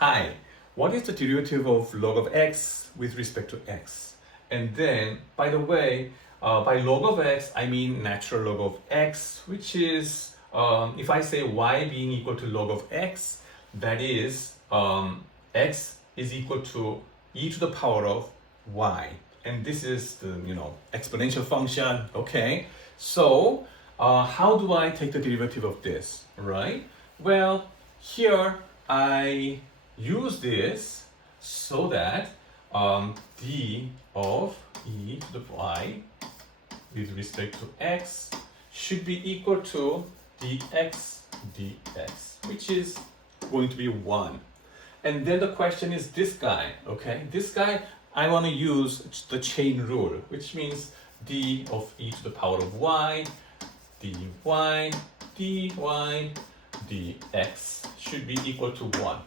Hi, what is the derivative of log of x with respect to x? And then, by the way, by log of x, I mean natural log of x, which is, if I say y being equal to log of x, that is, x is equal to e to the power of y. And this is the, exponential function, okay? So, how do I take the derivative of this, right? Well, here I use this so that d of e to the y with respect to x should be equal to dx dx, which is going to be 1. And then the question is this guy, okay? This guy, I want to use the chain rule, which means d of e to the power of y, dy, dy, dx should be equal to 1.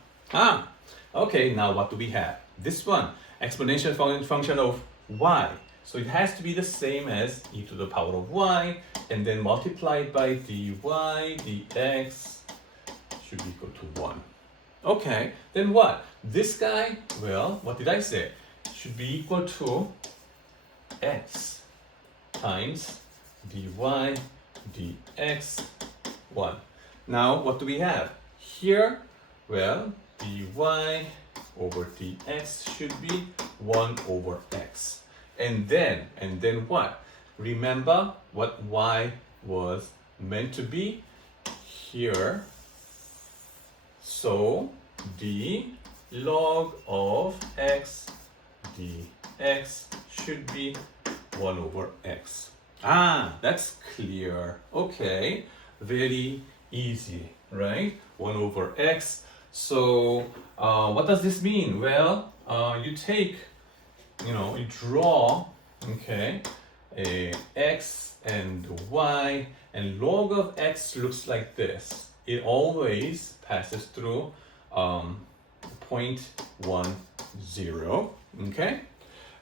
Okay, now what do we have? This one, exponential function of y. So it has to be the same as e to the power of y, and then multiplied by dy dx should be equal to 1. Okay, then what? This guy, well, what did I say? Should be equal to x times dy dx 1. Now, what do we have? Here, well, dy over dx should be 1 over x. And then what? Remember what y was meant to be here. So, d log of x dx should be 1 over x. That's clear. Okay, very easy, right? 1 over x. So what does this mean? Well, you take, you draw, okay, a x and y, and log of x looks like this. It always passes through 0.10, okay?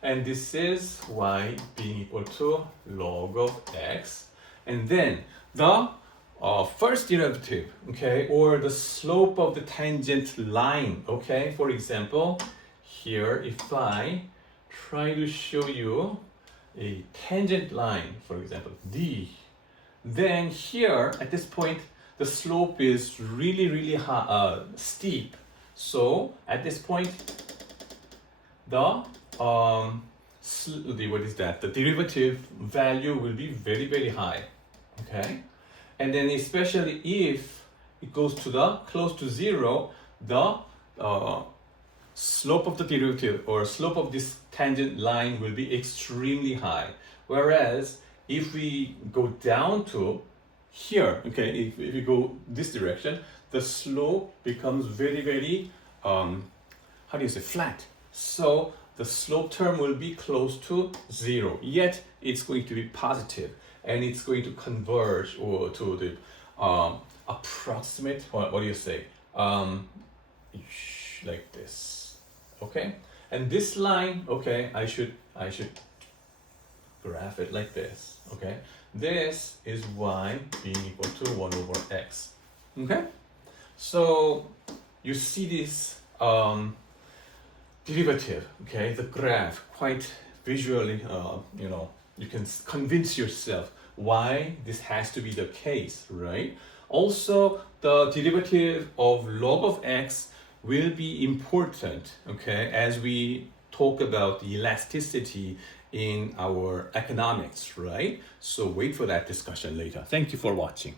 And this is y being equal to log of x. And then the first derivative, okay, or the slope of the tangent line, okay? For example, here, if I try to show you a tangent line, for example, d, then here, at this point, the slope is really steep. So, at this point, the the derivative value will be very high, okay? And then especially if it goes to the close to 0, the slope of the derivative or slope of this tangent line will be extremely high. Whereas if we go down to here, okay, if you go this direction, the slope becomes very flat. So the slope term will be close to 0, yet it's going to be positive, and it's going to converge or to the approximate, what do you say, like this, okay? And this line, okay, I should graph it like this, okay? This is y being equal to 1 over x, okay? So you see this derivative, okay, the graph, quite visually, you can convince yourself why this has to be the case, right? Also, the derivative of log of x will be important, okay, as we talk about the elasticity in our economics, right? So wait for that discussion later. Thank you for watching.